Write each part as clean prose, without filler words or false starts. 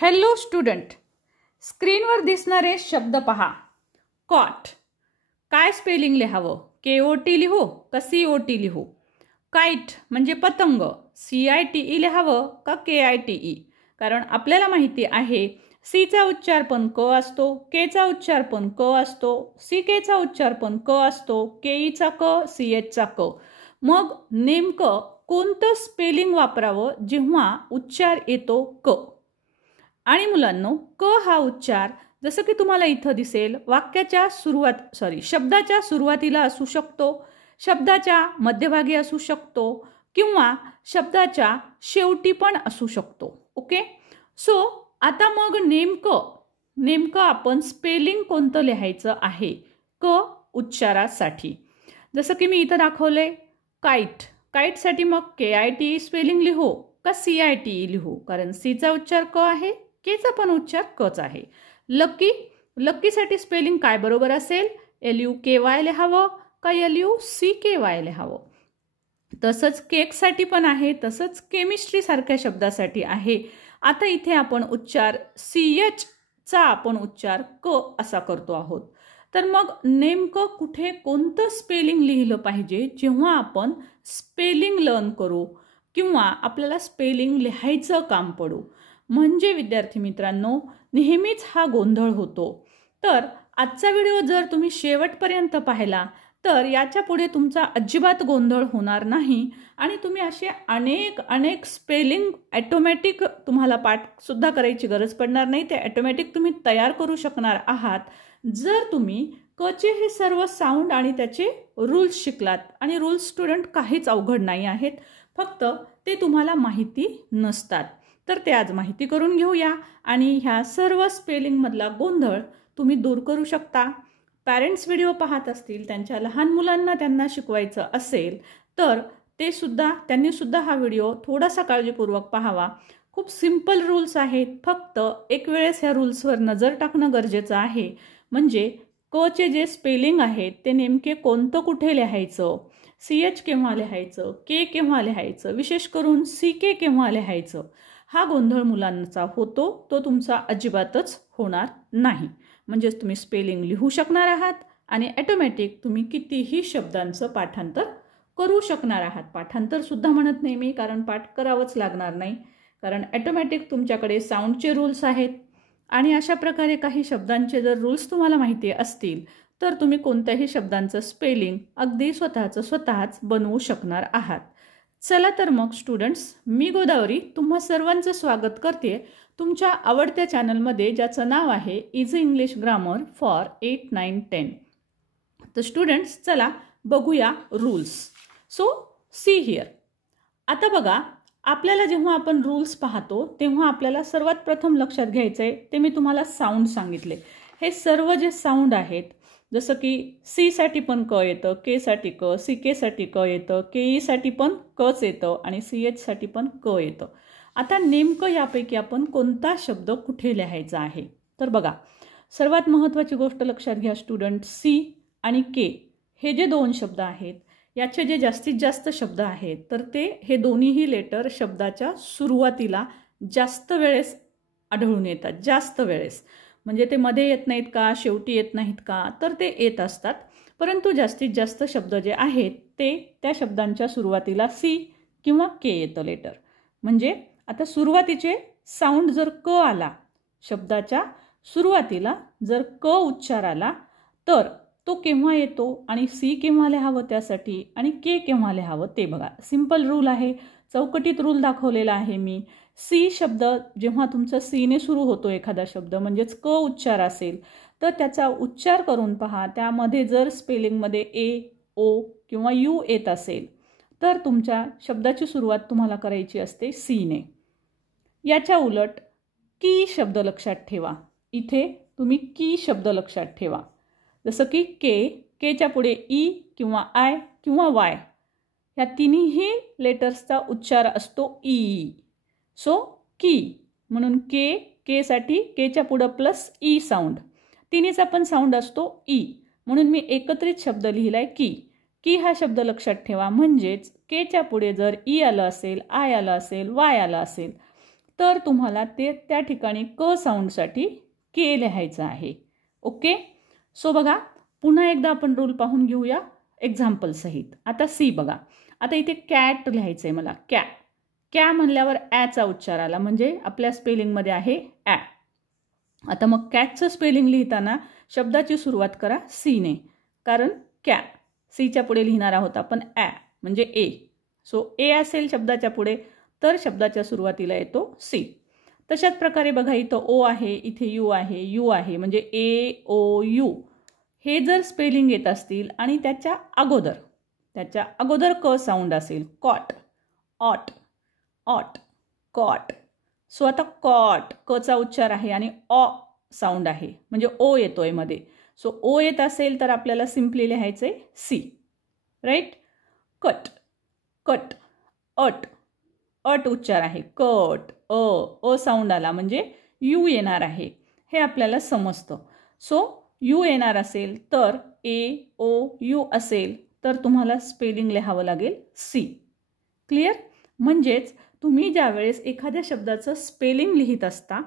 Hello student, स्क्रीनवर दिसणारे शब्द पहा. कॉट काय स्पेलिंग लिहावं? KOT लिहू का COT लिहू? काईट म्हणजे पतंग, CITE लिहावं का KITE? कारण आपल्याला माहिती आहे सीचा उच्चार पण क असतो, केचा उच्चार पण क असतो, CKचा उच्चार पण क असतो, KEचा क, CHचा क. मग नेमकं कोणतं स्पेलिंग वापरावं जेव्हा उच्चार येतो क? आणि मुलांनो, क हा उच्चार जसं की तुम्हाला इथं दिसेल वाक्याच्या शब्दाच्या सुरुवातीला असू शकतो, शब्दाच्या मध्यभागी असू शकतो किंवा शब्दाच्या शेवटी पण असू शकतो. ओके, सो आता मग नेमकं आपण स्पेलिंग कोणतं लिहायचं आहे क उच्चारासाठी? जसं की मी इथं दाखवले काईट. काईटसाठी मग KITE स्पेलिंग लिहू का CITE लिहू? कारण सीचा उच्चार क आहे, केचा पण उच्चार कच आहे. लकीसाठी स्पेलिंग काय बरोबर असेल? LUKY लिहावं का LUCKY लिहावं? तसंच केकसाठी पण आहे, तसंच केमिस्ट्री सारख्या शब्दासाठी आहे. आता इथे आपण उच्चार CHचा आपण उच्चार क असा करतो आहोत. तर मग नेमकं कुठे कोणतं स्पेलिंग लिहिलं पाहिजे जेव्हा आपण स्पेलिंग लर्न करू किंवा आपल्याला स्पेलिंग लिहायचं काम पडू? म्हणजे विद्यार्थी मित्रांनो, नेहमीच हा गोंधळ होतो. तर आजचा व्हिडिओ जर तुम्ही शेवटपर्यंत पाहिला तर याच्या पुढे तुमचा अजिबात गोंधळ होणार नाही आणि तुम्ही असे अनेक स्पेलिंग ॲटोमॅटिक तुम्हाला पाठसुद्धा करायची गरज पडणार नाही. ते ॲटोमॅटिक तुम्ही तयार करू शकणार आहात जर तुम्ही कचे हे सर्व साऊंड आणि त्याचे रूल्स शिकलात. आणि रूल्स स्टुडंट काहीच अवघड नाही आहेत, फक्त ते तुम्हाला माहिती नसतात. तर ते आज माहिती करून घेऊया आणि ह्या सर्व स्पेलिंगमधला गोंधळ तुम्ही दूर करू शकता. पॅरेंट्स व्हिडिओ पाहत असतील, त्यांच्या लहान मुलांना त्यांना शिकवायचं असेल तर त्यांनी सुद्धा हा व्हिडिओ थोडासा काळजीपूर्वक पाहावा. खूप सिंपल रूल्स आहेत, फक्त एक वेळेस ह्या रूल्सवर नजर टाकणं गरजेचं आहे. म्हणजे कचे जे स्पेलिंग आहेत ते नेमके कोणतं कुठे लिहायचं, CH केव्हा लिहायचं, K केव्हा लिहायचं, विशेष करून CK केव्हा लिहायचं, हा गोंधळ मुलांचा होतो. तो तुमचा अजिबातच होणार नाही. म्हणजेच तुम्ही स्पेलिंग लिहू शकणार आहात आणि ॲटोमॅटिक तुम्ही कितीही शब्दांचं पाठांतर करू शकणार आहात. पाठांतर सुद्धा म्हणत नाही मी, कारण पाठ करावंच लागणार नाही, कारण ॲटोमॅटिक तुमच्याकडे साऊंडचे रूल्स आहेत. आणि अशा प्रकारे काही शब्दांचे जर रूल्स तुम्हाला माहिती असतील तर तुम्ही कोणत्याही शब्दांचं स्पेलिंग अगदी स्वतःच बनवू शकणार आहात. चला तर मग स्टुडंट्स, मी गोदावरी तुम्हा सर्वांचं स्वागत करते तुमच्या आवडत्या चॅनलमध्ये, ज्याचं नाव आहे इझी इंग्लिश ग्रामर फॉर 8, 9, 10. तर स्टुडंट्स, चला बघूया रूल्स. So see here. आता बघा, आपल्याला जेव्हा आपण रूल्स पाहतो तेव्हा आपल्याला सर्वात प्रथम लक्षात घ्यायचं आहे ते मी तुम्हाला साऊंड सांगितले. हे सर्व जे साऊंड आहेत, जसं की सीसाठी पण क येतं, केसाठी क, CKसाठी क येतं, KEसाठी पण कच येतं आणि CHसाठी पण क येतं. आता नेमकं यापैकी आपण कोणता शब्द कुठे लिहायचा आहे? तर बघा, सर्वात महत्त्वाची गोष्ट लक्षात घ्या स्टुडंट, C आणि K हे जे दोन शब्द आहेत, याचे जे जास्तीत जास्त शब्द आहेत तर ते हे दोन्हीही लेटर शब्दाच्या सुरुवातीला जास्त वेळेस आढळून येतात. जास्त वेळेस म्हणजे ते मध्ये येत नाहीत का, शेवटी येत नाहीत का, तर ते येत असतात. परंतु जास्तीत जास्त शब्द जे आहेत ते त्या शब्दांच्या सुरुवातीला C किंवा K येतं लेटर. म्हणजे आता सुरुवातीचे साऊंड जर क आला, शब्दाच्या सुरुवातीला जर क उच्चार आला तर तो केव्हा येतो आणि C केव्हा लिहावं त्यासाठी आणि K केव्हा लिहावं ते बघा. सिंपल रूल आहे, चौकटीत रूल दाखवलेला आहे मी. C शब्द जेव्हा तुमचा सीने सुरू होतो एखादा शब्द, म्हणजेच क उच्चार असेल तर त्याचा उच्चार करून पहा. त्यामध्ये जर स्पेलिंगमध्ये A, O किंवा U येत असेल तर तुमच्या शब्दाची सुरुवात तुम्हाला करायची असते सीने. याच्या उलट की शब्द लक्षात ठेवा. इथे तुम्ही की शब्द लक्षात ठेवा. जसं की केच्या पुढे E किंवा I किंवा Y ह्या तिन्ही लेटर्सचा उच्चार असतो ई. सो की म्हणून केसाठी केच्या पुढं प्लस ई साऊंड, तिन्हीचा पण साऊंड असतो ई, म्हणून मी एकत्रित शब्द लिहिलाय की हा शब्द लक्षात ठेवा. म्हणजेच केच्या पुढे जर ई आलं असेल, आय आलं असेल, वाय आलं असेल तर तुम्हाला ते त्या ठिकाणी क साऊंडसाठी के लिहायचं आहे. ओके. सो बघा पुन्हा एकदा आपण रूल पाहून घेऊया एक्झाम्पल सहित. आता सी बघा. आता इथे कॅट लिहायचं आहे मला. कॅ म्हणल्यावर ॲचा उच्चार आला म्हणजे आपल्या स्पेलिंगमध्ये आहे ॲ. आता मग कॅटचं स्पेलिंग लिहिताना शब्दाची सुरुवात करा सीने, कारण कॅ सीच्या पुढे लिहिणार आहोत आपण ॲ म्हणजे ए. सो ए असेल शब्दाच्या पुढे तर शब्दाच्या सुरुवातीला येतो सी. तशाच प्रकारे बघा इथं ओ आहे, इथे यू आहे म्हणजे ए ओ यू. हे जर स्पेलिंग येत असतील आणि त्याच्या अगोदर क साऊंड असेल कॉट, ऑट, ऑट, कॉट. सो आता कॉट कचा उच्चार आहे आणि ऑ साऊंड आहे म्हणजे ओ येतोय मध्ये. सो ओ येत असेल तर आपल्याला सिम्पली लिहायचं आहे सी. राईट. कट, कट, अट, अट उच्चार आहे कट, अ साऊंड आला म्हणजे यू येणार आहे हे आपल्याला समजतं. सो यू येणार असेल तर ए ओ यू असेल तर तुम्हाला स्पेलिंग लिहावं लागेल सी. क्लिअर. म्हणजेच तुम्ही ज्यावेळेस एखाद्या शब्दाचं स्पेलिंग लिहित असता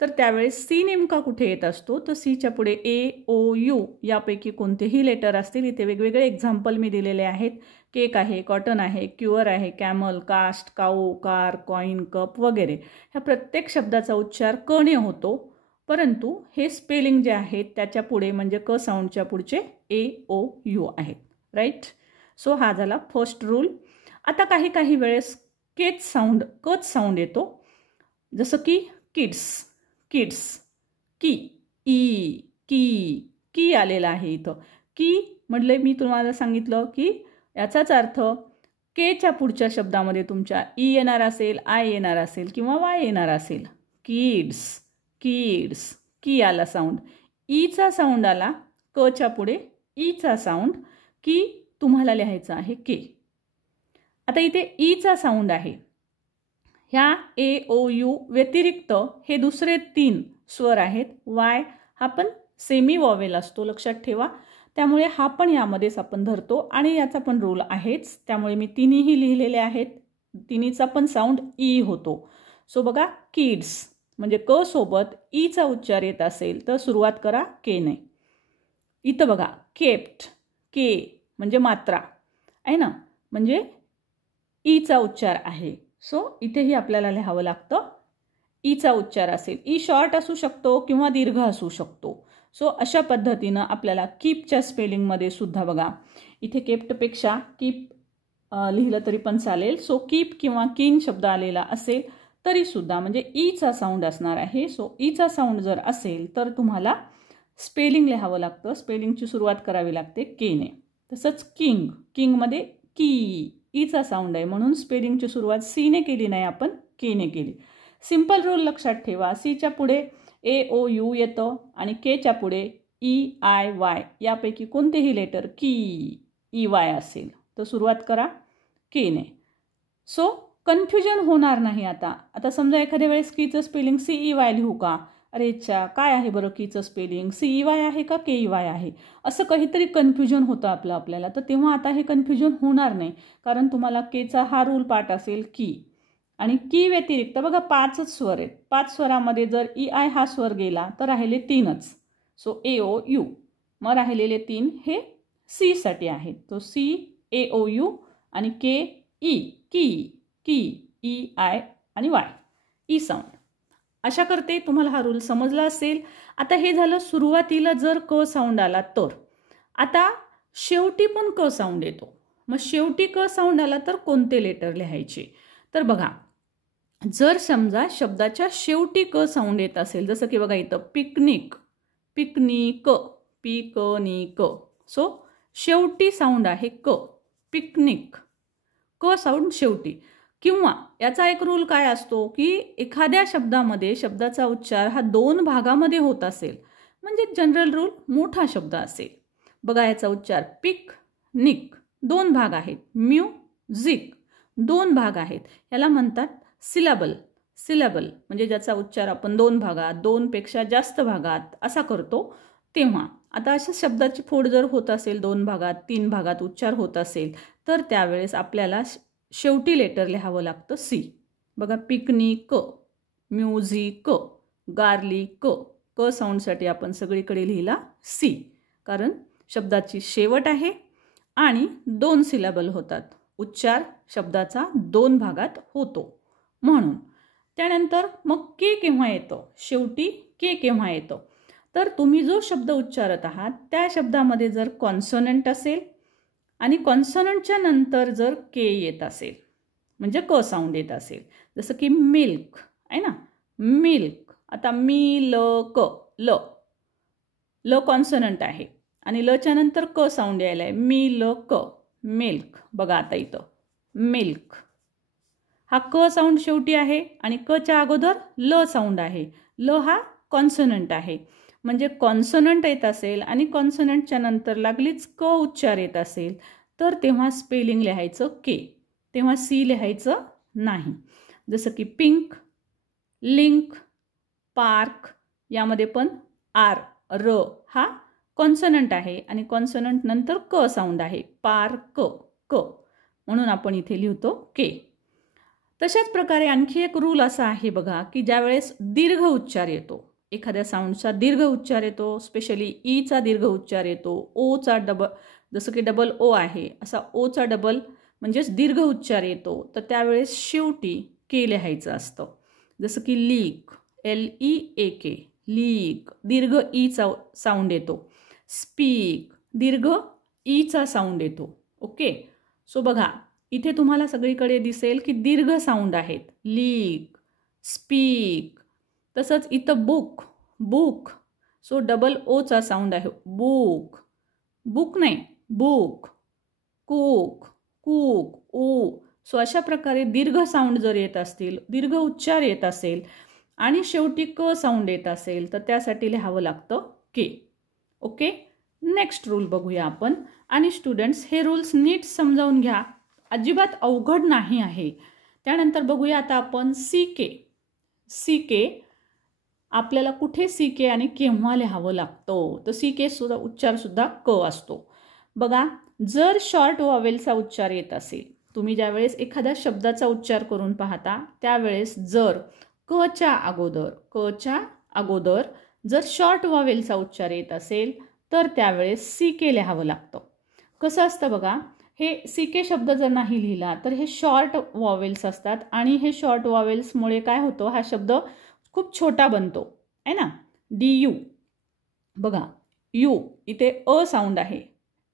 तर त्यावेळेस सी नेमका कुठे येत असतो तर सीच्या पुढे ए ओ यू यापैकी कोणतेही लेटर असतील. इथे वेगवेगळे एक्झाम्पल मी दिलेले आहेत. केक आहे, कॉटन आहे, क्युअर आहे, कॅमल, कास्ट, काऊ, कार, कॉईन, कप वगैरे. ह्या प्रत्येक शब्दाचा उच्चार क ने होतो, परंतु हे स्पेलिंग जे आहेत त्याच्या पुढे म्हणजे क साऊंडच्या पुढचे ए ओ यू आहेत. राईट. सो हा झाला फर्स्ट रूल. आता काही वेळेस कच साऊंड येतो, जसं की किड्स, की आलेला आहे इथं. की म्हटलं मी तुम्हाला सांगितलं की याचाच अर्थ केच्या पुढच्या शब्दामध्ये तुमच्या ई येणार असेल, आय येणार असेल किंवा वाय येणार असेल. किड्स, की आला साऊंड. ईचा साऊंड आला कच्या पुढे ईचा साऊंड की तुम्हाला लिहायचं आहे के. आता इथे ईचा साऊंड आहे. ह्या ए ओ यू व्यतिरिक्त हे दुसरे 3 स्वर आहेत. वाय हा पण सेमी वॉवेल असतो लक्षात ठेवा, त्यामुळे हा पण यामध्येच आपण धरतो आणि याचा पण रूल आहेच. त्यामुळे मी तिन्हीही लिहिलेले आहेत. तिन्हीचा पण साऊंड ई होतो. सो बघा किड्स म्हणजे क सोबत ईचा उच्चार येत असेल तर सुरुवात करा के ने. इथं बघा केप्ट, के म्हणजे मात्रा आहे ना, म्हणजे ईचा उच्चार आहे. सो इथेही आपल्याला लिहावं लागतं ईचा उच्चार असेल. ई शॉर्ट असू शकतो किंवा दीर्घ असू शकतो. सो अशा पद्धतीनं आपल्याला कीपच्या स्पेलिंगमध्ये सुद्धा बघा इथे केप्टपेक्षा कीप लिहिलं तरी पण चालेल. सो कीप किंवा किन शब्द आलेला असेल तरीसुद्धा म्हणजे ईचा साऊंड असणार आहे. सो ईचा साऊंड जर असेल तर तुम्हाला स्पेलिंग लिहावं लागतं. स्पेलिंगची सुरुवात करावी लागते केने. तसंच किंगमध्ये की ईचा साऊंड आहे म्हणून स्पेलिंगची सुरुवात सीने केली नाही, आपण केने केली. सिंपल रूल लक्षात ठेवा. सीच्या पुढे ए ओ यू येतं आणि केच्या पुढे ई आय वाय यापैकी कोणतेही लेटर की ई वाय असेल तर सुरुवात करा केने. सो कन्फ्युजन होणार नाही. आता समजा एखाद्या वेळेस कीचं स्पेलिंग सी ई वाय लिहू का, अरे अच्छा काय आहे बरं कीचं स्पेलिंग, सी ई वाय आहे का के ई वाय आहे, असं काहीतरी कन्फ्युजन होतं आपल्याला. तर तेव्हा आता हे कन्फ्युजन होणार नाही, कारण तुम्हाला केचा हा रूल पाठ असेल की. आणि की व्यतिरिक्त बघा 5च स्वर आहेत. 5 स्वरामध्ये जर ई आय हा स्वर गेला तर राहिले 3च. So A O U. मग राहिलेले 3 हे सीसाठी आहेत. तो सी ए ओ यू आणि के ई की ई आय आणि वाय ई साऊंड. अशा करते तुम्हाला हा रूल समजला असेल. आता हे झालं सुरुवातीला जर क साऊंड आला तर. आता शेवटी पण क साऊंड येतो. मग शेवटी क साऊंड आला तर कोणते लेटर लिहायचे, तर बघा जर समजा शब्दाच्या शेवटी क साऊंड येत असेल, जसं की बघा इथं पिकनिक, पिकनिक, पी क नी क. सो शेवटी साऊंड आहे क, पिकनिक, क साऊंड शेवटी. किंवा याचा एक रूल काय असतो की एखाद्या शब्दामध्ये शब्दाचा उच्चार हा 2 भागामध्ये होत असेल, म्हणजे जनरल रूल मोठा शब्द असेल. बघा याचा उच्चार पिक निक 2 भाग आहेत, म्युझिक 2 भाग आहेत. याला म्हणतात सिलेबल म्हणजे ज्याचा उच्चार आपण 2 भागात 2 पेक्षा जास्त भागात असा करतो. तेव्हा आता अशा शब्दाची फोड जर होत असेल 2 भागात 3 भागात उच्चार होत असेल तर त्यावेळेस आपल्याला शेवटी लेटर लिहावं लागतं सी. बघा पिकनिक म्युझिक, गार्लिक, क साऊंडसाठी आपण सगळीकडे लिहिला सी, कारण शब्दाची शेवट आहे आणि 2 सिलेबल होतात. उच्चार शब्दाचा 2 भागात होतो म्हणून. त्यानंतर मग के केव्हा येतं, शेवटी के केव्हा येतं, तर तुम्ही जो शब्द उच्चारत आहात त्या शब्दामध्ये जर कॉन्सोनंट असेल आणि कॉन्सोनंटच्या नंतर जर के येत असेल, म्हणजे क साऊंड येत असेल, जसं की मिल्क आहे ना, मिल्क. आता मी ल क, ल, ल कॉन्सोनंट आहे आणि लच्या नंतर क साऊंड यायला आहे, मी ल क, मिल्क. बघा आता इथं मिल्क, हा क साऊंड शेवटी आहे आणि कच्या अगोदर ल साऊंड आहे. ल हा कॉन्सोनंट आहे, म्हणजे कॉन्सोनंट येत असेल आणि कॉन्सोनंटच्या नंतर लागलीच क उच्चार येत असेल तर तेव्हा स्पेलिंग लिहायचं के, तेव्हा सी लिहायचं नाही. जसं की पिंक, लिंक, पार्क, यामध्ये पण आर, र हा कॉन्सोनंट आहे आणि कॉन्सोनंट नंतर क साऊंड आहे, पार्क, क, म्हणून आपण इथे लिहितो के. तशाच प्रकारे आणखी एक रूल असा आहे बघा की ज्यावेळेस दीर्घ उच्चार येतो, एखाद्या साऊंडचा दीर्घ उच्चार येतो, स्पेशली ईचा दीर्घ उच्चार येतो, ओचा डबल, जसं की डबल ओ आहे असा ओचा डबल म्हणजेच दीर्घ उच्चार येतो, तर त्यावेळेस शेवटी के लिहायचं असतं. जसं की लीक, LEAK, लीक, दीर्घ ईचा साऊंड येतो. स्पीक, दीर्घ ईचा साऊंड येतो. ओके, सो बघा इथे तुम्हाला सगळीकडे दिसेल की दीर्घ साऊंड आहेत, लीक, स्पीक. तसंच इथं book, book, so double Ocha sound आहे, बुक, बुक नाही बुक, कुक, कुक, ओ. सो अशा प्रकारे दीर्घ साऊंड जर येत असतील, दीर्घ उच्चार येत असेल आणि शेवटी क साऊंड येत असेल तर त्यासाठी लिहावं लागतं के. ओके, नेक्स्ट रूल बघूया आपण. आणि स्टुडंट्स हे रूल्स नीट समजावून घ्या, अजिबात अवघड नाही आहे. त्यानंतर बघूया आता आपण सी के. सी के आपल्याला कुठे सी के आणि केव्हा लिहावं लागतं, तर सी के सुद्धा उच्चारसुद्धा क असतो. बघा जर शॉर्ट वॉवेलचा उच्चार येत असेल, तुम्ही ज्यावेळेस एखाद्या शब्दाचा उच्चार करून पाहता त्यावेळेस जर कच्या अगोदर जर शॉर्ट वॉवेलचा उच्चार येत असेल तर त्यावेळेस सी के लिहावं लागतं. कसं असतं बघा, हे सी के शब्द जर नाही लिहिला तर हे शॉर्ट वॉवेल्स असतात आणि हे शॉर्ट वॉवेल्समुळे काय होतं, हा शब्द खूप छोटा बनतो आहे ना. DU बघा, यू इथे अ साऊंड आहे,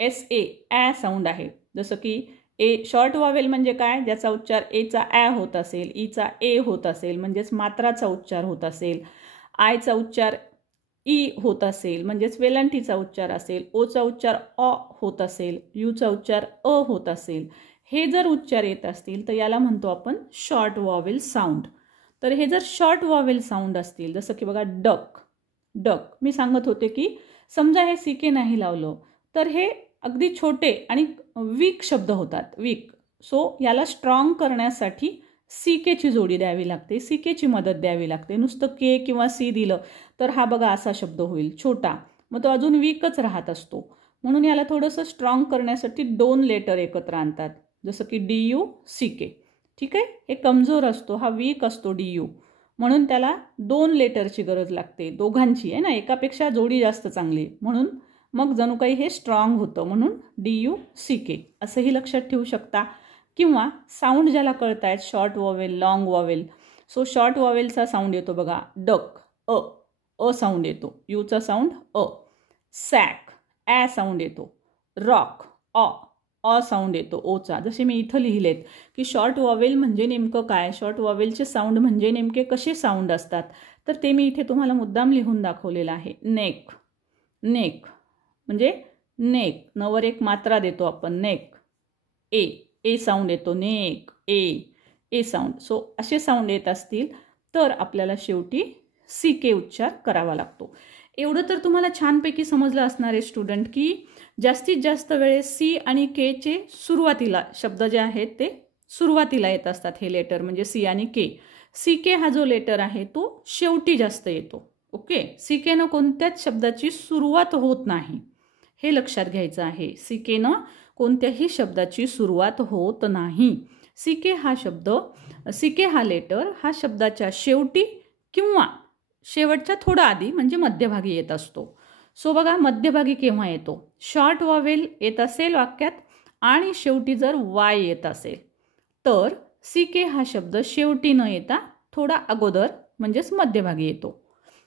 SA ॲ साऊंड आहे. जसं की ए शॉर्ट वॉवेल म्हणजे काय, ज्याचा उच्चार एचा ॲ होत असेल, ईचा ए होत असेल म्हणजेच मात्राचा उच्चार होत असेल, आयचा उच्चार ई होत असेल म्हणजेच वेलांटीचा उच्चार असेल, ओचा उच्चार अ होत असेल, यूचा उच्चार अ होत असेल, हे जर उच्चार येत असतील तर याला म्हणतो आपण शॉर्ट वॉवेल साऊंड. तर हे जर शॉर्ट वॉवेल साऊंड असतील, जसं की बघा डक, डक, मी सांगत होते की समजा हे सी के नाही लावलं तर हे अगदी छोटे आणि वीक शब्द होतात, वीक. सो याला स्ट्रॉंग करण्यासाठी सी केची जोडी द्यावी लागते, सी केची मदत द्यावी लागते. नुसतं के किंवा सी दिलं तर हा बघा असा शब्द होईल छोटा, मग तो अजून वीकच राहत असतो. म्हणून याला थोडंसं स्ट्रॉंग करण्यासाठी 2 लेटर एकत्र आणतात, जसं की DU CK. ठीक आहे, हे कमजोर असतो, हा वीक असतो DU, म्हणून त्याला 2 लेटरची गरज लागते, दोघांची आहे ना, एकापेक्षा जोडी जास्त चांगली, म्हणून मग जणू काही हे स्ट्रॉंग होतं, म्हणून DU CK असंही लक्षात ठेवू शकता. किंवा साऊंड ज्याला कळत आहेत, short vowel, long vowel. So short वॉवेलचा साऊंड येतो बघा, डक, अ साऊंड येतो, यूचा साऊंड अ. सॅक, ॲ साऊंड येतो. रॉक, अ साऊंड येतो ओचा. जसे मी इथं लिहिलेत की शॉर्ट वॉवेल म्हणजे नेमकं काय, शॉर्ट वॉवेलचे साऊंड म्हणजे नेमके कसे साऊंड असतात, तर ते मी इथे तुम्हाला मुद्दाम लिहून दाखवलेलं आहे. नेक, नेक म्हणजे नेक, नवर एक मात्रा देतो आपण, नेक, ए साऊंड येतो, नेक, ए साऊंड. सो असे साऊंड येत असतील तर आपल्याला शेवटी सी के उच्चार करावा लागतो. एवढं तर तुम्हाला छानपैकी समजलं असणार आहे स्टुडंट की जास्तीत जास्त वेळेस सी आणि केचे सुरुवातीला शब्द जे आहेत ते सुरुवातीला येत असतात, हे लेटर म्हणजे सी आणि के. सी के हा जो लेटर आहे तो शेवटी जास्त येतो. ओके, सी केनं कोणत्याच शब्दाची सुरुवात होत नाही, हे लक्षात घ्यायचं आहे. सी केनं कोणत्याही शब्दाची सुरुवात होत नाही. सी के हा शब्द, सी के हा लेटर हा शब्दाच्या शेवटी किंवा शेवटच्या थोडा आधी म्हणजे मध्यभागी येत असतो. सो बघा मध्यभागी केव्हा येतो, शॉर्ट वॉवेल येत असेल वाक्यात आणि शेवटी जर वाय येत असेल तर CK हा शब्द शेवटी न येता थोडा अगोदर म्हणजेच मध्यभागी येतो.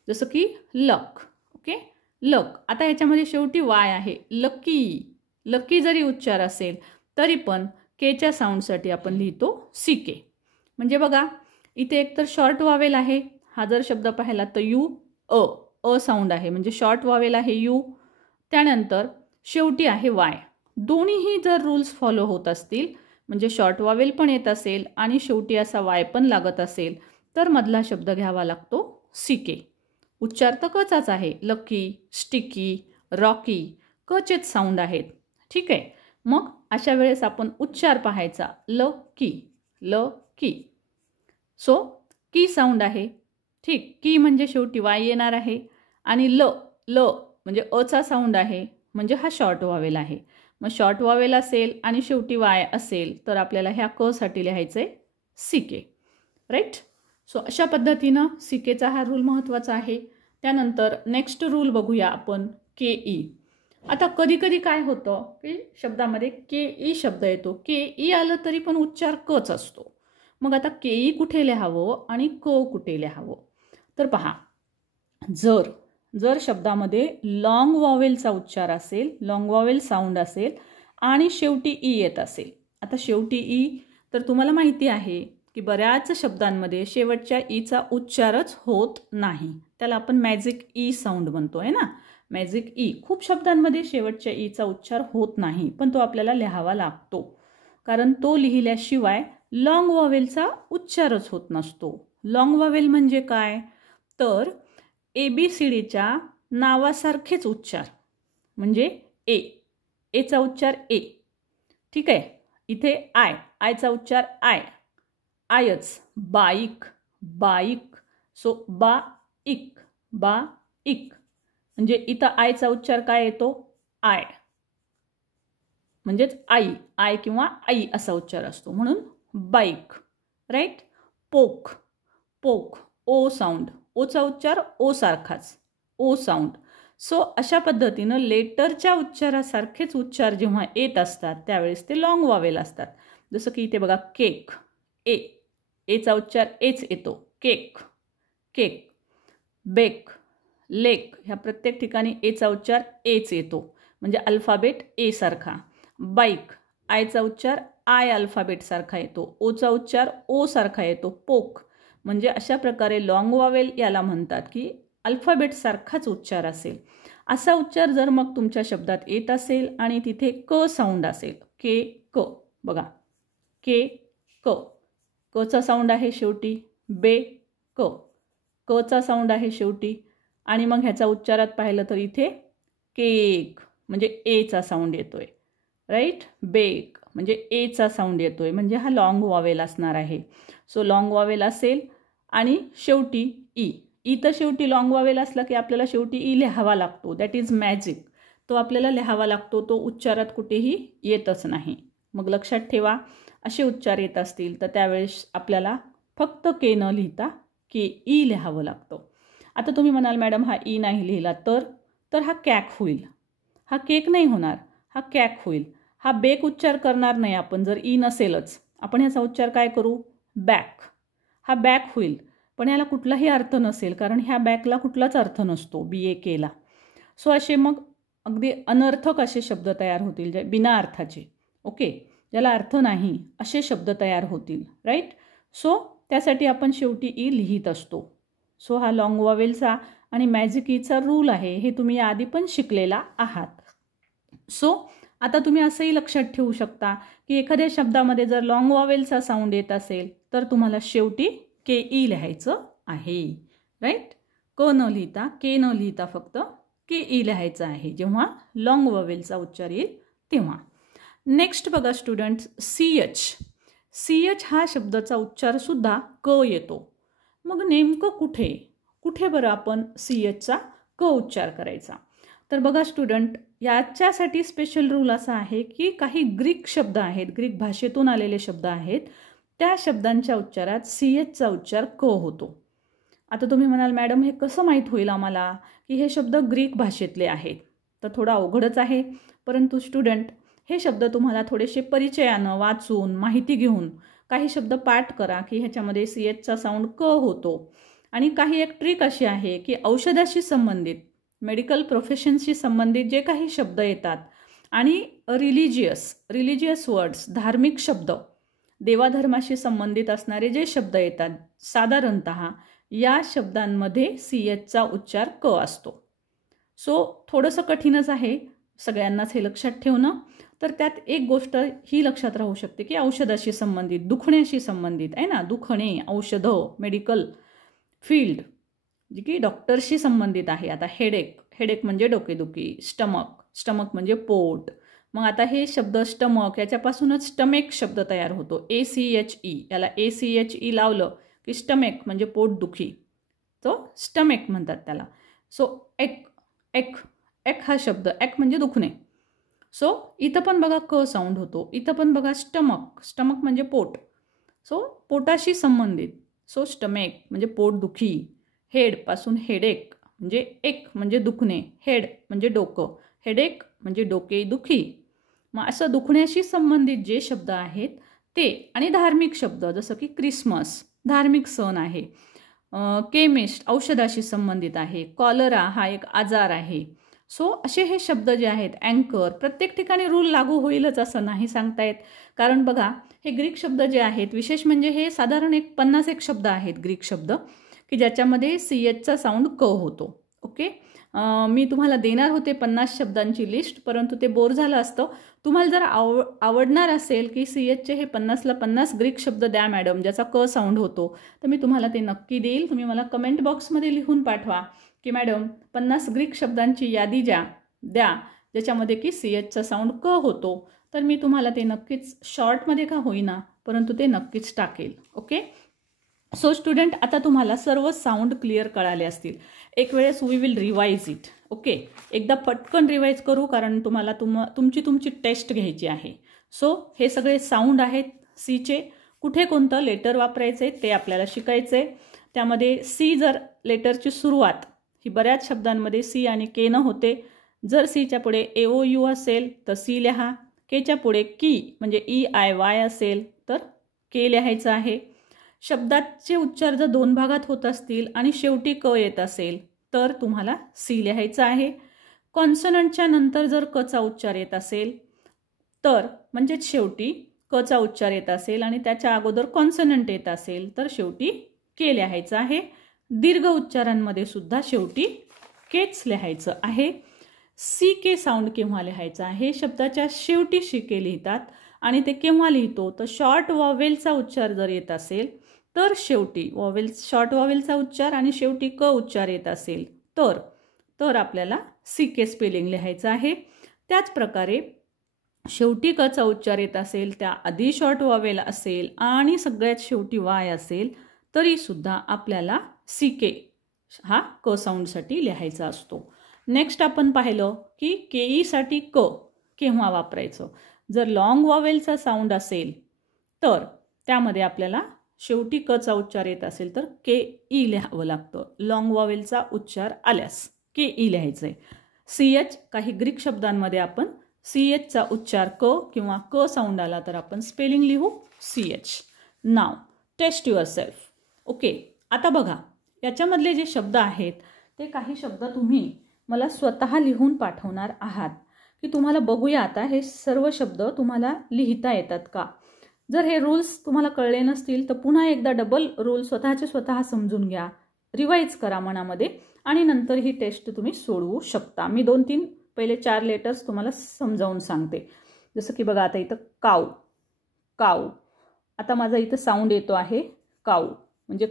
जसं की लक. ओके, लक. आता ह्याच्यामध्ये शेवटी वाय आहे, लकी. लकी जरी उच्चार असेल तरी पण केच्या साऊंडसाठी आपण लिहितो CK. म्हणजे बघा इथे एकतर शॉर्ट वावेल आहे, हा जर शब्द पाहिला तर यू अ साऊंड आहे म्हणजे शॉर्ट वावेल आहे यू. त्यानंतर शेवटी आहे वाय. दोन्हीही जर रूल्स फॉलो होत असतील म्हणजे शॉर्ट वावेल पण येत असेल आणि शेवटी असा वाय पण लागत असेल तर मधला शब्द घ्यावा लागतो CK. उच्चार तर कचाच आहे, लकी, स्टिकी, रॉकी कचेच साऊंड आहेत. ठीक आहे, मग अशा वेळेस आपण उच्चार पाहायचा लकी, लकी. सो की साऊंड आहे. ठीक, की म्हणजे शेवटी वाय येणार आहे आणि ल म्हणजे अचा साऊंड आहे म्हणजे हा शॉर्ट वावेल आहे. मग शॉर्ट वावेल असेल आणि शेवटी वाय असेल तर आपल्याला ह्या क साठी लिहायचं आहे CK. राईट. सो अशा पद्धतीनं CKचा हा रूल महत्त्वाचा आहे. त्यानंतर नेक्स्ट रूल बघूया आपण KE. आता कधी कधी काय होतं की शब्दामध्ये KE शब्द येतो, KE आलं तरी पण उच्चार कच असतो. मग आता KE कुठे लिहावं आणि क कुठे लिहावं तर पहा, जर शब्दामध्ये लॉंग वॉवेलचा उच्चार असेल, लॉंग वॉवेल साऊंड असेल आणि शेवटी ई येत असेल. आता शेवटी ई तर तुम्हाला माहिती आहे की बऱ्याच शब्दांमध्ये शेवटच्या ईचा उच्चारच होत नाही, त्याला आपण मॅजिक ई साऊंड म्हणतो आहे ना, मॅजिक ई. खूप शब्दांमध्ये शेवटच्या ईचा उच्चार होत नाही पण तो आपल्याला लिहावा लागतो, कारण तो लिहिल्याशिवाय लॉंग वॉवेलचा उच्चारच होत नसतो. लॉंग वॉवेल म्हणजे काय तर ABCDच्या नावासारखेच उच्चार म्हणजे एचा उच्चार ए. ठीक आहे, इथे आयचा उच्चार आयच. Bike, bike. So bike, bike. म्हणजे इथं आयचा उच्चार काय येतो आय, म्हणजेच आई किंवा आई असा उच्चार असतो म्हणून बाईक. राईट. पोक, पोक ओ साऊंड, ओचा उच्चार ओ सारखाच, ओ साऊंड. सो अशा पद्धतीनं लेटरच्या उच्चारासारखेच उच्चार जेव्हा येत असतात त्यावेळेस ते लॉंग वावेल असतात. जसं की इथे बघा केक, एचा उच्चार एच येतो, केक, केक. बेक, लेक, ह्या प्रत्येक ठिकाणी एचा उच्चार एच येतो म्हणजे अल्फाबेट ए सारखा. बाईक, आयचा उच्चार आय अल्फाबेट सारखा येतो, ओचा उच्चार ओ सारखा येतो. पोक म्हणजे अशा प्रकारे लॉंग वावेल याला म्हणतात की अल्फाबेट सारखाच उच्चार असेल. असा उच्चार जर मग तुमच्या शब्दात येत असेल आणि तिथे क साऊंड असेल, के क, बघा के क, कचा साऊंड आहे शेवटी, बे क, कचा साऊंड आहे शेवटी आणि मग ह्याचा उच्चारात पाहिलं तर इथे केक म्हणजे एचा साऊंड येतोय. राईट. बेक म्हणजे एचा साऊंड येतोय म्हणजे हा लॉंग वॉवेल असणार आहे. सो लॉंग वॉवेल असेल आणि शेवटी ई तर शेवटी लॉंग वॉवेल असला की आपल्याला शेवटी ई लिहावा लागतो, दॅट इज मॅजिक. तो आपल्याला लिहावा लागतो, तो उच्चारात कुठेही येतच नाही. मग लक्षात ठेवा, असे उच्चार येत असतील तर त्यावेळेस आपल्याला फक्त के न लिहिता के ई लिहावं लागतं. आता तुम्ही म्हणाल मॅडम हा ई नाही लिहिला तर हा कॅक होईल. हा केक नाही होणार, हा कॅक होईल. हा बेक उच्चार करणार नाही आपण जर ई नसेलच. आपण ह्याचा उच्चार काय करू, बॅक. हा बॅक होईल पण याला कुठलाही अर्थ नसेल कारण ह्या बॅकला कुठलाच अर्थ नसतो BAKला. सो असे मग अगदी अनर्थक असे शब्द तयार होतील जे बिना अर्थाचे, ओके, ज्याला अर्थ नाही असे शब्द तयार होतील. राईट. सो त्यासाठी आपण शेवटी ई लिहित असतो. सो हा लॉंग वॉवेलचा आणि मॅजिक ईचा रूल आहे, हे तुम्ही आधी पण शिकलेला आहात. सो आता तुम्ही असंही लक्षात ठेवू शकता की एखाद्या शब्दामध्ये जर लॉंग वॉवेलचा साऊंड येत असेल तर तुम्हाला शेवटी के ई लिहायचं आहे. राईट. क न लिहिता, के न लिहिता फक्त के ई लिहायचं आहे जेव्हा लॉंग वॉवेलचा उच्चार येईल तेव्हा. नेक्स्ट बघा स्टुडंट्स, CH हा शब्दाचा उच्चार सुद्धा क येतो. मग नेमकं कुठे बरं आपण CHचा क उच्चार करायचा तर बघा स्टुडंट, याच्यासाठी स्पेशल रूल असा आहे की काही ग्रीक शब्द आहेत, ग्रीक भाषेतून आलेले शब्द आहेत, त्या शब्दांच्या उच्चारात CHचा उच्चार क होतो. आता तुम्ही म्हणाल मॅडम हे कसं माहीत होईल आम्हाला की हे शब्द ग्रीक भाषेतले आहेत? तर थोडं अवघडच आहे, परंतु स्टुडंट हे शब्द तुम्हाला थोडेसे परिचयानं वाचून माहिती घेऊन काही शब्द पाठ करा की ह्याच्यामध्ये CHचा साऊंड क होतो. आणि काही एक ट्रिक अशी आहे की औषधाशी संबंधित, मेडिकल प्रोफेशनशी संबंधित जे काही शब्द येतात आणि रिलिजियस वर्ड्स, धार्मिक शब्द, देवाधर्माशी संबंधित असणारे जे शब्द येतात, साधारणतः या शब्दांमध्ये CHचा उच्चार क असतो. सो थोडंसं कठीणच आहे सगळ्यांनाच हे लक्षात ठेवणं. तर त्यात एक गोष्ट ही लक्षात राहू शकते की औषधाशी संबंधित, दुखण्याशी संबंधित आहे ना, दुखणे, औषधं, मेडिकल फील्ड जी की डॉक्टरशी संबंधित आहे. आता हेडेक म्हणजे डोकेदुखी, स्टमक म्हणजे पोट. मग आता हे शब्द स्टमक याच्यापासूनच स्टमेक शब्द तयार होतो, ACHE. याला ACHE लावलं की स्टमेक म्हणजे पोटदुखी, तो स्टमेक म्हणतात त्याला. सो एक हा शब्द, एक म्हणजे दुखणे. सो इथं पण बघा क साऊंड होतो, इथं पण बघा स्टमक म्हणजे पोट, सो पोटाशी संबंधित. सो स्टमेक म्हणजे पोटदुखी, हेडपासून हेडेक म्हणजे एक म्हणजे दुखणे, हेड म्हणजे डोकं, हेडेक म्हणजे डोकेदुखी. मग असं दुखण्याशी संबंधित जे शब्द आहेत ते, आणि धार्मिक शब्द जसं की क्रिसमस धार्मिक सण आहे, केमिस्ट औषधाशी संबंधित आहे, कॉलरा हा एक आजार आहे. सो असे हे शब्द जे आहेत, अँकर, प्रत्येक ठिकाणी रूल लागू होईलच असं नाही सांगता येत. कारण बघा हे ग्रीक शब्द जे आहेत, विशेष म्हणजे हे साधारण 50 शब्द आहेत ग्रीक शब्द की ज्याच्यामध्ये CHचा साऊंड क होतो. ओके, मी तुम्हाला देणार होते 50 शब्दांची लिस्ट, परंतु ते बोर झालं असतं. तुम्हाला जर आवडणार असेल की CHचे हे 50ला 50 ग्रीक शब्द द्या मॅडम ज्याचा क साऊंड होतो, तर मी तुम्हाला ते नक्की देईल. तुम्ही मला कमेंट बॉक्समध्ये लिहून पाठवा की मॅडम 50 ग्रीक शब्दांची यादी द्या ज्याच्यामध्ये की CHचा साऊंड क होतो. तर मी तुम्हाला ते नक्कीच शॉर्टमध्ये का होईना परंतु ते नक्कीच टाकेल. ओके, सो स्टुडंट आता तुम्हाला सर्व साऊंड क्लिअर कळाले असतील. एक वेळेस we will revise it. Okay, एकदा पटकन रिवाइज करू कारण तुम्हाला तुमची टेस्ट घ्यायची आहे. सो हे सगळे साऊंड आहेत सीचे. कुठे कोणतं लेटर वापरायचे ते आपल्याला शिकायचं आहे. त्यामध्ये सी जर लेटरची सुरुवात ही बऱ्याच शब्दांमध्ये सी आणि के न होते. जर सीच्या पुढे AOU असेल तर सी लिहा, केच्या पुढे की म्हणजे EIY असेल तर के लिहायचं आहे. शब्दाचे उच्चार जर 2 भागात होत असतील आणि शेवटी क येत असेल तर तुम्हाला सी लिहायचं आहे. कॉन्सनंटच्या नंतर जर कचा उच्चार येत असेल तर म्हणजेच शेवटी कचा उच्चार येत असेल आणि त्याच्या अगोदर कॉन्सनंट येत असेल तर शेवटी के लिहायचं आहे. दीर्घ उच्चारांमध्ये सुद्धा शेवटी केच लिहायचं आहे. सी के साऊंड केव्हा लिहायचं आहे? शब्दाच्या शेवटी शी के लिहितात आणि ते केव्हा लिहितो तर शॉर्ट वॉवेलचा उच्चार जर येत असेल तर शेवटी शॉर्ट वॉवेलचा उच्चार आणि शेवटी क उच्चार येत असेल तर आपल्याला सी के स्पेलिंग लिहायचं आहे. त्याच प्रकारे शेवटी कचा उच्चार येत असेल, त्या आधी शॉर्ट वॉवेल असेल आणि सगळ्यात शेवटी वाय असेल तरी सुद्धा आपल्याला सी के हा क साऊंडसाठी लिहायचा असतो. नेक्स्ट आपण पाहिलं की केईसाठी क केव्हा वापरायचं. जर लॉंग वॉवेलचा साऊंड असेल तर त्यामध्ये आपल्याला शेवटी कचा उच्चार येत असेल तर KE लिहावं लागतं. लॉंग वॉवेलचा उच्चार आल्यास KE लिहायचं आहे. CH काही ग्रीक शब्दांमध्ये आपण CHचा उच्चार क किंवा क साऊंड आला तर आपण स्पेलिंग लिहू CH. Now test yourself. Okay, आता बघा याच्यामधले जे शब्द आहेत ते काही शब्द तुम्ही मला स्वतः लिहून पाठवणार आहात की तुम्हाला बघूया आता हे सर्व शब्द तुम्हाला लिहिता येतात का. जर हे रूल्स तुम्हाला कळले नसतील तर पुन्हा एकदा डबल रूल स्वतः समजून घ्या, रिवाइज करा मनामध्ये आणि नंतर ही टेस्ट तुम्ही सोडवू शकता. मी 2-3 पहिले 4 लेटर्स तुम्हाला समजावून सांगते. जसं की बघा आता इथं काऊ. आता माझा इथं साऊंड येतो आहे काऊ म्हणजे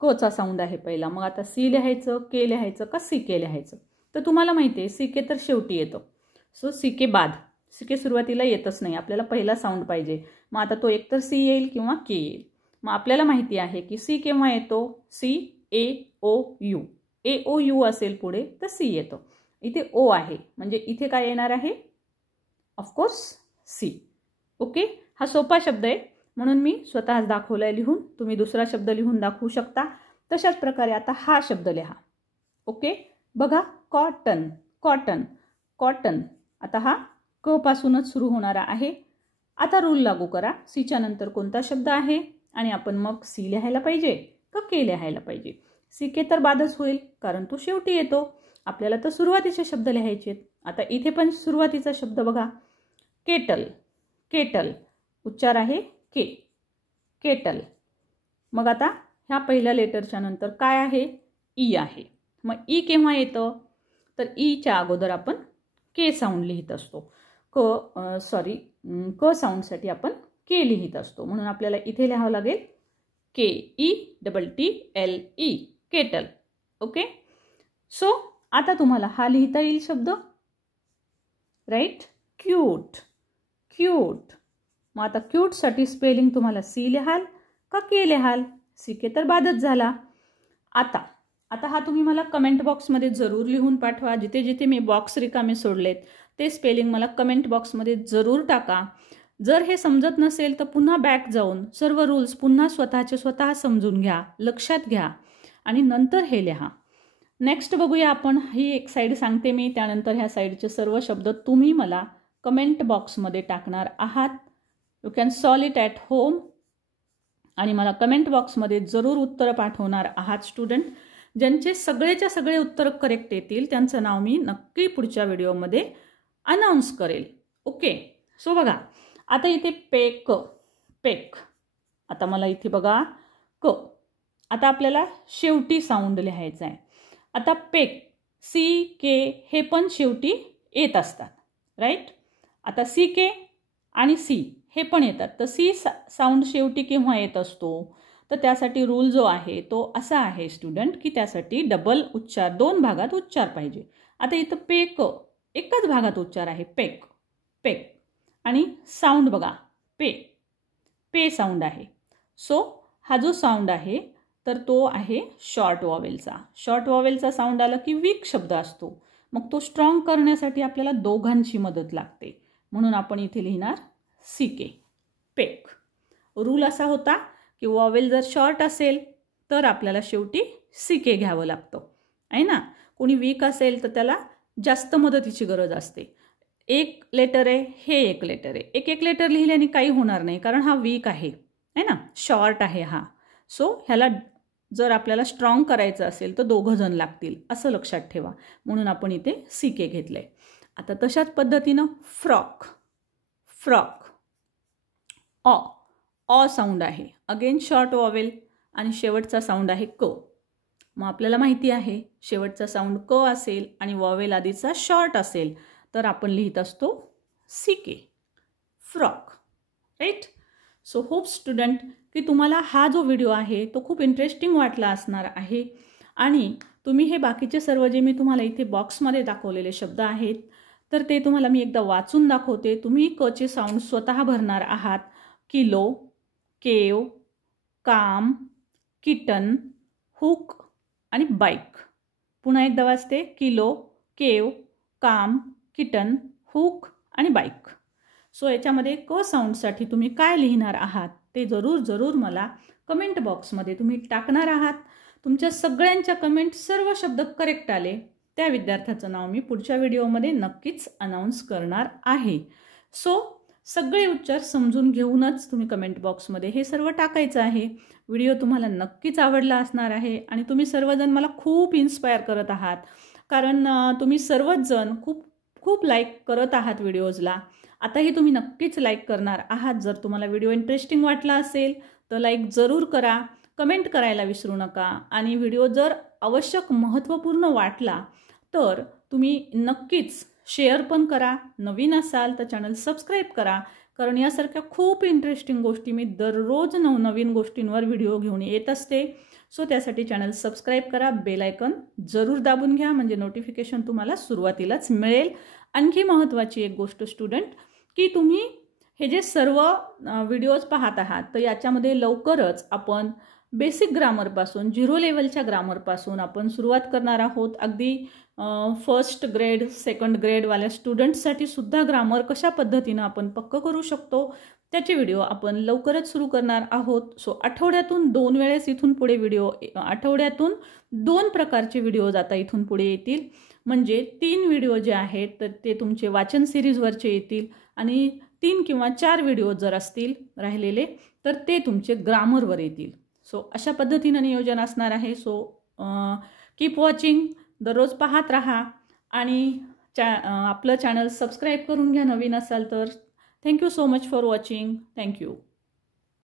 कचा साऊंड आहे पहिला. मग आता सी लिहायचं, के लिहायचं का सी के लिहायचं. तर तुम्हाला माहिती आहे सी के तर शेवटी येतं. सो सी के बाद, सी के सुरुवातीला येतच नाही, आपल्याला पहिला साऊंड पाहिजे. मग आता तो एकतर सी येईल किंवा के येईल. मग आपल्याला माहिती आहे की सी केव्हा येतो, CAOU. AOU असेल पुढे तर सी येतो. इथे ओ आहे म्हणजे इथे काय येणार आहे, ऑफकोर्स सी. ओके, हा सोपा शब्द आहे म्हणून मी स्वतःच दाखवलाय लिहून. तुम्ही दुसरा शब्द लिहून दाखवू शकता. तशाच प्रकारे आता हा शब्द लिहा. ओके, बघा कॉटन, कॉटन, कॉटन. आता हा क पासूनच सुरू होणारा आहे. आता रूल लागू करा. सीच्या नंतर कोणता शब्द आहे आणि आपण मग सी लिहायला पाहिजे का के लिहायला पाहिजे. सी के तर बादच होईल कारण तो शेवटी येतो. आपल्याला तर सुरुवातीचे शब्द लिहायचे आहेत. आता इथे पण सुरुवातीचा शब्द बघा, केटल, केटल, उच्चार आहे के, केटल. मग आता ह्या पहिल्या लेटरच्या नंतर काय आहे, ई आहे. मग ई केव्हा येतं, तर ईच्या अगोदर आपण के साऊंड लिहित असतो. क साऊंडसाठी आपण के लिहित असतो. म्हणून आपल्याला इथे लिहावं लागेल K E double T L E, kettle. Okay, so आता तुम्हाला हा लिहिता येईल शब्द, राईट, क्यूट, क्यूट. मग आता क्यूटसाठी स्पेलिंग तुम्हाला सी लिहाल का के लिहाल, सी के तर बादच झाला. आता हा तुम्ही मला कमेंट बॉक्समध्ये जरूर लिहून पाठवा. जिथे जिथे मी बॉक्स रिकामे सोडलेत ते स्पेलिंग मला कमेंट बॉक्समध्ये जरूर टाका. जर हे समजत नसेल तर पुन्हा बॅक जाऊन सर्व रूल्स पुन्हा स्वतः समजून घ्या, लक्षात घ्या आणि नंतर हे लिहा. नेक्स्ट बघूया आपण. ही एक साईड सांगते मी, त्यानंतर ह्या साईडचे सर्व शब्द तुम्ही मला कमेंट बॉक्समध्ये टाकणार आहात. You can solve it at home आणि मला कमेंट बॉक्समध्ये जरूर उत्तरं पाठवणार आहात. स्टुडंट ज्यांचे सगळेच्या सगळे उत्तर करेक्ट येतील त्यांचं नाव मी नक्की पुढच्या व्हिडिओमध्ये अनाऊन्स करेल. ओके, सो बघा आता इथे पेक, पेक. आता मला इथे बघा क. आता आपल्याला शेवटी साऊंड लिहायचा आहे. आता पेक, सी के हे पण शेवटी येत असतात, राईट. आता सी के आणि सी हे पण येतात. तर सी साऊंड शेवटी केव्हा येत असतो, तर त्यासाठी रूल जो आहे तो असा आहे स्टुडंट की त्यासाठी डबल उच्चार, 2 भागात उच्चार पाहिजे. आता इथं पेक एकच भागात उच्चार आहे, पेक, पेक. आणि साऊंड बघा पे, पे साऊंड आहे. सो हा जो साऊंड आहे तर तो आहे शॉर्ट वॉवेलचा. शॉर्ट वॉवेलचा साऊंड आला की वीक शब्द असतो. मग तो स्ट्रॉंग करण्यासाठी आपल्याला दोघांची मदत लागते. म्हणून आपण इथे लिहिणार सी के, पेक. रूल असा होता की वॉवेल जर शॉर्ट असेल तर आपल्याला शेवटी सी के घ्यावं लागतं, आहे ना. कोणी वीक असेल तर त्याला जास्त मदतीची गरज असते. एक लेटर आहे, हे एक लेटर आहे, एक एक लेटर लिहिल्याने काही होणार नाही कारण हा वीक आहे ना, शॉर्ट आहे हा. सो ह्याला जर आपल्याला स्ट्रॉंग करायचं असेल तर 2 जण लागतील असं लक्षात ठेवा. म्हणून आपण इथे सी के घेतलंय. आता तशाच पद्धतीनं फ्रॉक, फ्रॉक, ऑ साऊंड आहे. अगेन शॉर्ट वॉवेल आणि शेवटचा साऊंड आहे क. मग आपल्याला माहिती आहे शेवटचा साऊंड क असेल आणि वॉवेल आधीचा शॉर्ट असेल तर आपण लिहित असतो C K, frock, right. So hope student की तुम्हाला हा जो व्हिडिओ आहे तो खूप इंटरेस्टिंग वाटला असणार आहे आणि तुम्ही हे बाकीचे सर्व जे मी तुम्हाला इथे बॉक्समध्ये दाखवलेले शब्द आहेत तर ते तुम्हाला मी एकदा वाचून दाखवते. तुम्ही कचे साऊंड स्वतः भरणार आहात. किलो, केव, काम, किटन, हुक आणि बाईक. पुन्हा एकदा वाचते, किलो, केव, काम, किटन, हुक आणि बाईक. सो याच्यामध्ये क साऊंडसाठी तुम्ही काय लिहिणार आहात ते जरूर मला कमेंट बॉक्समध्ये तुम्ही टाकणार आहात. तुमच्या सगळ्यांच्या कमेंट सर्व शब्द करेक्ट आले त्या विद्यार्थ्याचं नाव मी पुढच्या व्हिडिओमध्ये नक्कीच अनाऊन्स करणार आहे. सो सगळे उच्चार समजून घेऊनच तुम्ही कमेंट बॉक्समध्ये हे सर्व टाकायचं आहे. व्हिडिओ तुम्हाला नक्कीच आवडला असणार आहे आणि तुम्ही सर्वजण मला खूप इन्स्पायर करत आहात कारण तुम्ही सर्वच जण खूप लाईक करत आहात व्हिडिओजला. आताही तुम्ही नक्कीच लाईक करणार आहात. जर तुम्हाला व्हिडिओ इंटरेस्टिंग वाटला असेल तर लाईक जरूर करा, कमेंट करायला विसरू नका आणि व्हिडिओ जर आवश्यक महत्त्वपूर्ण वाटला तर तुम्ही नक्कीच शेअर पण करा. नवीन असाल तर चॅनल सबस्क्राईब करा कारण यासारख्या खूप इंटरेस्टिंग गोष्टी मी दररोज नवनवीन गोष्टींवर व्हिडिओ घेऊन येत असते. सो त्यासाठी चॅनल सबस्क्राईब करा, बेल आयकॉन जरूर दाबून घ्या म्हणजे नोटिफिकेशन तुम्हाला सुरुवातीलाच मिळेल. आणखी महत्त्वाची एक गोष्ट स्टुडंट की तुम्ही हे जे सर्व व्हिडिओज पाहत आहात तर याच्यामध्ये लवकरच आपण बेसिक ग्रामरपासून 0 लेवलच्या ग्रामरपासून आपण सुरुवात करणार आहोत. अगदी 1st ग्रेड 2nd ग्रेडवाल्या स्टुडंट्ससाठी सुद्धा ग्रामर कशा पद्धतीनं आपण पक्क करू शकतो त्याचे व्हिडिओ आपण लवकरच सुरू करणार आहोत. सो आठवड्यातून 2 वेळेस इथून पुढे व्हिडिओ, आठवड्यातून 2 प्रकारचे व्हिडिओज आता इथून पुढे येतील. म्हणजे 3 व्हिडिओ जे आहेत तर ते तुमचे वाचन सिरीजवरचे येतील आणि 3 किंवा 4 व्हिडिओ जर असतील राहिलेले तर ते तुमचे ग्रामरवर येतील. सो अशा पद्धतीनं नियोजन असणार आहे. सो कीप वॉचिंग, दररोज पाहत राहा आणि आपलं चॅनल सबस्क्राईब करून घ्या नवीन असाल तर. Thank you so much for watching. Thank you.